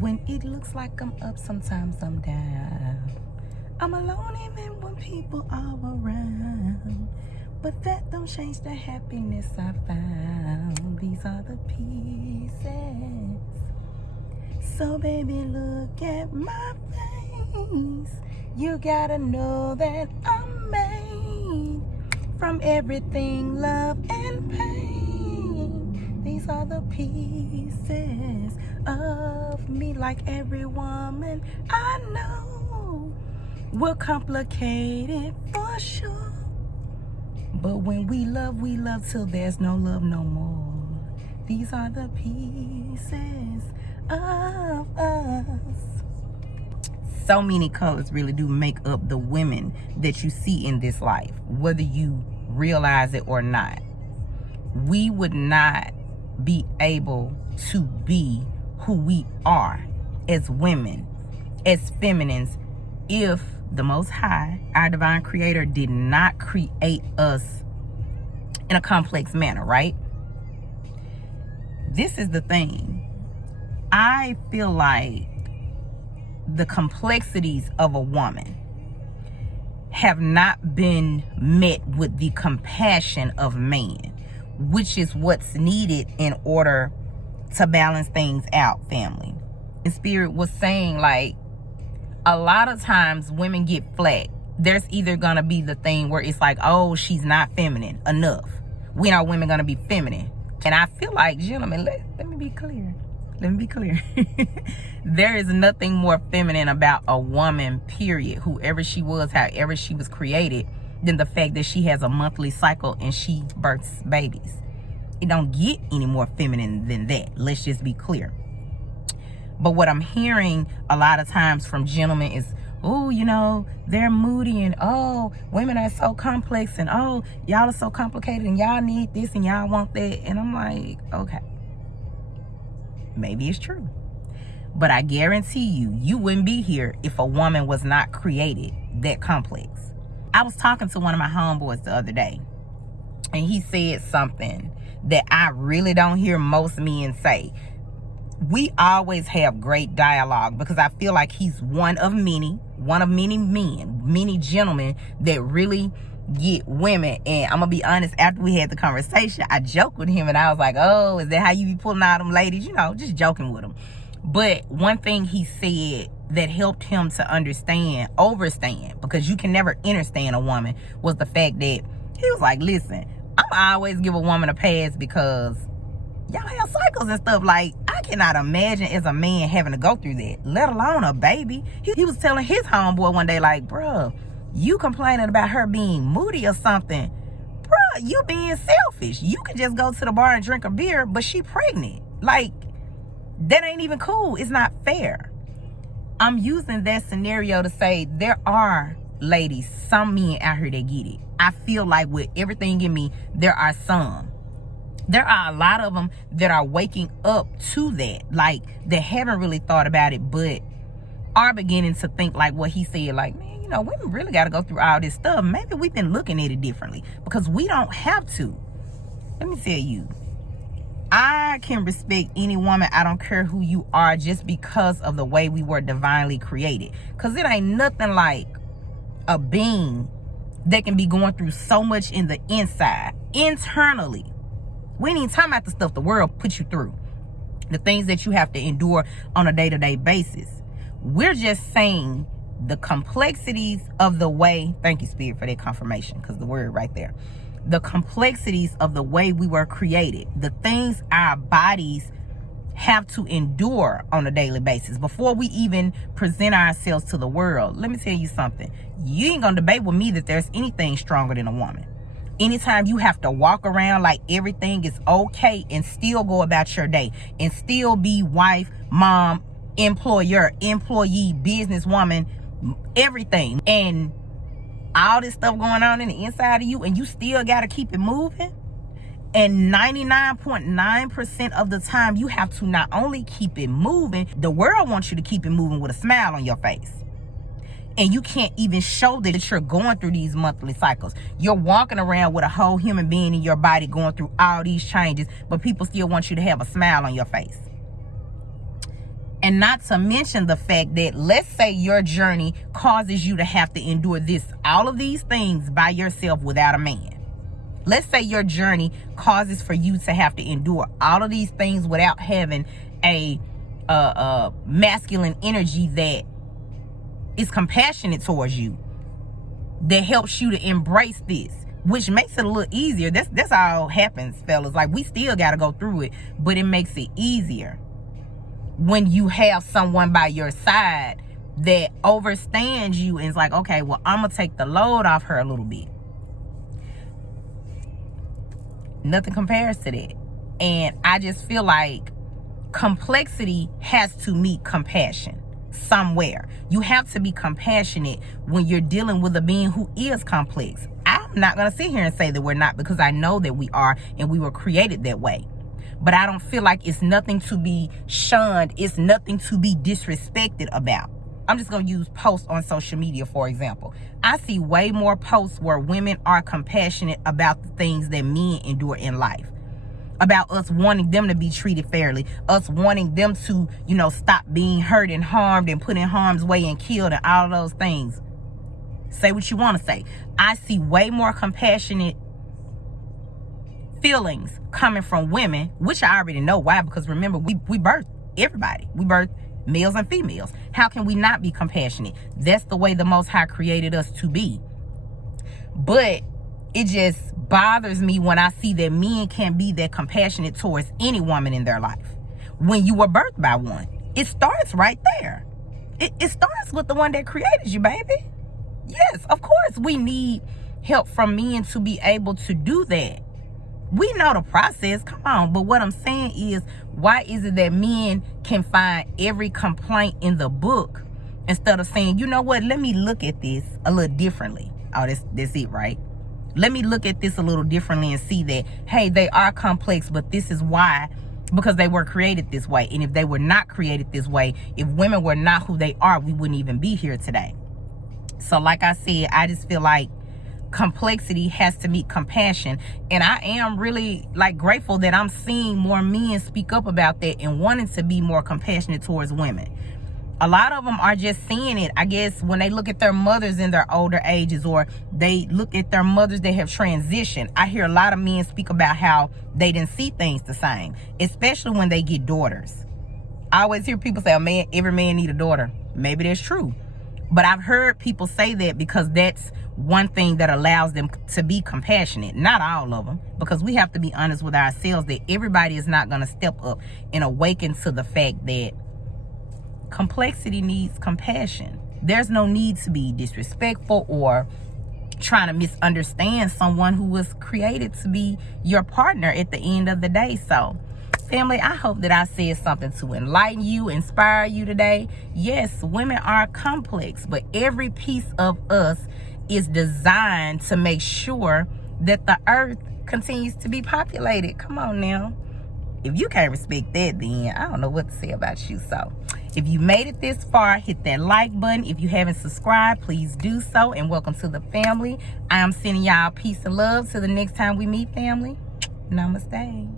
When it looks like I'm up, sometimes I'm down. I'm alone even when people are around. But that don't change the happiness I found. These are the pieces. So baby, look at my face. You gotta know that I'm made from everything, love and pain. These are the pieces of me. Like every woman I know, we're complicated for sure. But when we love till there's no love no more. These are the pieces of us. So many colors really do make up the women that you see in this life, whether you realize it or not. We would not be able to be who we are as women, as feminines, if the Most High, our divine creator, did not create us in a complex manner, right? This is the thing. I feel like the complexities of a woman have not been met with the compassion of man, which is what's needed in order to balance things out, family. The Spirit was saying, like, a lot of times women get flack. There's either gonna be the thing where it's like, oh, she's not feminine enough. When are women gonna be feminine? And I feel like, gentlemen, let me be clear. Let me be clear. There is nothing more feminine about a woman, period, whoever she was, however she was created, than the fact that she has a monthly cycle and she births babies. It don't get any more feminine than that. Let's just be clear. But what I'm hearing a lot of times from gentlemen is, oh, you know, they're moody, and oh, women are so complex, and oh, y'all are so complicated, and y'all need this and y'all want that. And I'm like, okay, maybe it's true. But I guarantee you wouldn't be here if a woman was not created that complex. I was talking to one of my homeboys the other day, and he said something that I really don't hear most men say. We always have great dialogue because I feel like he's one of many men, many gentlemen that really get women. And I'm gonna be honest, after we had the conversation, I joked with him and I was like, oh, is that how you be pulling out them ladies? You know, just joking with him. But one thing he said that helped him to overstand, because you can never understand a woman, was the fact that he was like, listen, I'm always give a woman a pass because y'all have cycles and stuff. Like, I cannot imagine as a man having to go through that, let alone a baby. He was telling his homeboy one day, like, bruh, you complaining about her being moody or something. Bruh, you being selfish. You can just go to the bar and drink a beer, but she pregnant. Like, that ain't even cool. It's not fair. I'm using that scenario to say there are ladies, some men out here that get it. I feel like with everything in me, there are some. There are a lot of them that are waking up to that, like, they haven't really thought about it, but are beginning to think like what he said, like, man, you know, women really got to go through all this stuff. Maybe we've been looking at it differently because we don't have to. Let me tell you, I can respect any woman, I don't care who you are, just because of the way we were divinely created. Because it ain't nothing like a being that can be going through so much in the inside, internally. We ain't even talking about the stuff the world puts you through, the things that you have to endure on a day-to-day basis. We're just saying the complexities of the way, thank you, Spirit, for that confirmation, because the word right there. The complexities of the way we were created, the things our bodies have to endure on a daily basis before we even present ourselves to the world. Let me tell you something. You ain't gonna debate with me that there's anything stronger than a woman. Anytime you have to walk around like everything is okay and still go about your day and still be wife, mom, employer, employee, businesswoman, everything, and all this stuff going on in the inside of you, and you still got to keep it moving, and 99.9% of the time you have to not only keep it moving, the world wants you to keep it moving with a smile on your face. And you can't even show that you're going through these monthly cycles. You're walking around with a whole human being in your body going through all these changes, but people still want you to have a smile on your face. And not to mention the fact that, let's say your journey causes you to have to endure all of these things by yourself without a man. Let's say your journey causes for you to have to endure all of these things without having a masculine energy that is compassionate towards you, that helps you to embrace this, which makes it a little easier. That's all happens, fellas. Like, we still got to go through it, but it makes it easier when you have someone by your side that overstands you and is like, okay, well, I'm gonna take the load off her a little bit. Nothing compares to that. And I just feel like complexity has to meet compassion somewhere. You have to be compassionate when you're dealing with a being who is complex. I'm not going to sit here and say that we're not, because I know that we are, and we were created that way. But I don't feel like it's nothing to be shunned. It's nothing to be disrespected about. I'm just going to use posts on social media, for example. I see way more posts where women are compassionate about the things that men endure in life. About us wanting them to be treated fairly. Us wanting them to, stop being hurt and harmed and put in harm's way and killed and all of those things. Say what you want to say. I see way more compassionate feelings coming from women, which I already know why, because remember, we birth everybody. We birth males and females. How can we not be compassionate? That's the way the Most High created us to be. But it just bothers me when I see that men can't be that compassionate towards any woman in their life. When you were birthed by one, it starts right there. It starts with the one that created you, baby. Yes, of course, we need help from men to be able to do that. We know the process, come on. But what I'm saying is, why is it that men can find every complaint in the book instead of saying, you know what, let me look at this a little differently. Oh, that's it, right? Let me look at this a little differently and see that, hey, they are complex, but this is why, because they were created this way. And if they were not created this way, if women were not who they are, we wouldn't even be here today. So like I said, I just feel like complexity has to meet compassion, and I am really grateful that I'm seeing more men speak up about that and wanting to be more compassionate towards women. A lot of them are just seeing it, I guess, when they look at their mothers in their older ages, or they look at their mothers that have transitioned. I hear a lot of men speak about how they didn't see things the same, especially when they get daughters. I always hear people say, oh man, every man need a daughter. Maybe that's true, but I've heard people say that because that's one thing that allows them to be compassionate. Not all of them, because we have to be honest with ourselves that everybody is not going to step up and awaken to the fact that complexity needs compassion. There's no need to be disrespectful or trying to misunderstand someone who was created to be your partner at the end of the day. So, family, I hope that I said something to enlighten you, inspire you today. Yes, women are complex, but every piece of us is designed to make sure that the earth continues to be populated. Come on now. If you can't respect that, then I don't know what to say about you. So if you made it this far, hit that like button. If you haven't subscribed, please do so, and welcome to the family. I am sending y'all peace and love. Till the next time we meet, family. Namaste.